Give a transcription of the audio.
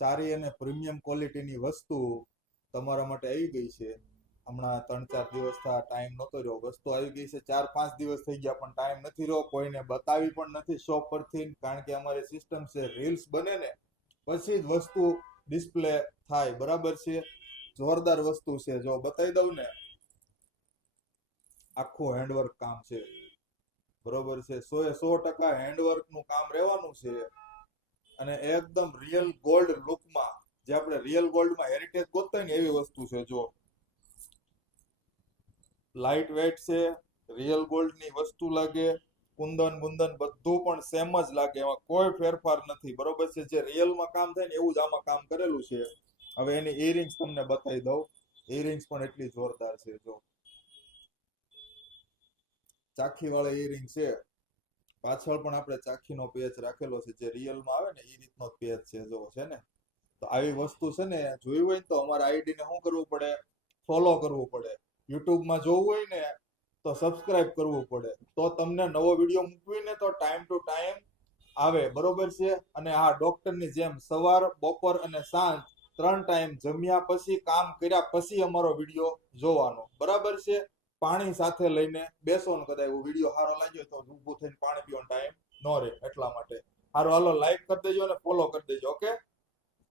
સારી અને પ્રીમિયમ ક્વોલિટીની વસ્તુ તમારા માટે આવી ગઈ છે. હમણાં ત્રણ ચાર દિવસ થયા, ટાઈમ નહોતો રહ્યો. વસ્તુ આવી ગઈ છે, ચાર પાંચ દિવસ થઈ ગયા, પણ ટાઈમ નથી રહ્યો. કોઈને બતાવી પણ નથી શોપ પરથી, કારણ કે અમારી સિસ્ટમ છે, રીલ્સ બને ને પછી જ વસ્તુ ડિસ્પ્લે થાય. બરાબર છે? જોરદાર વસ્તુ છે. જો બતાવી દઉં ને, આખું હેન્ડવર્ક કામ છે. બરોબર છે? સો એ સો ટકા હેન્ડવર્કનું કામ રહેવાનું છે. અને એકદમ રિયલ ગોલ્ડ લુકમાં જે આપણે રિયલ ગોલ્ડમાં હેરિટેજ ગોતતા ને એવી વસ્તુ છે જો લાઇટ વેટ છે રિયલ ગોલ્ડની વસ્તુ લાગે, કુંદન બુંદન બધું પણ સેમ જ લાગે, એમાં કોઈ ફેરફાર નથી. બરોબર છે, જે રિયલમાં કામ થાય ને એવું જ આમાં કામ કરેલું છે. હવે એની ઇયરિંગ્સ તમને બતાવી દઉં. ઇયરિંગ્સ પણ એટલી જોરદાર છે જો ચાખી વાળા ઇયરિંગ છે. પાછળ પણ આપણે ચાખીનો પેચ રાખેલો છે, જે રિયલમાં આવે ને એ રીતનો જ પેચ છે જો, છે ને? તો આવી વસ્તુ છે ને જોયું હોય ને તો અમારા આઈડી ને શું કરવું પડે? ફોલો કરવું પડે. યુટ્યુબમાં જોવું હોય ને, તો સબસ્ક્રાઇબ કરવું પડે. તો તમને નવો વીડિયો મૂકવીને તો ટાઈમ ટુ ટાઈમ આવે, બરોબર છે? અને આ ડોક્ટરની જેમ સવાર, બપોર અને સાંજ ત્રણ ટાઈમ જમ્યા પછી, કામ કર્યા પછી અમારો વીડિયો જોવાનો. બરાબર છે? પાણી સાથે લઈને બેસો ને કદાચ વીડિયો સારો લાગ્યો તો ઊભું થઈને પાણી પીવાનો ટાઈમ ન રહે એટલા માટે. સારું, હાલો લાઈક કરી દેજો અને ફોલો કરી દેજો ઓકે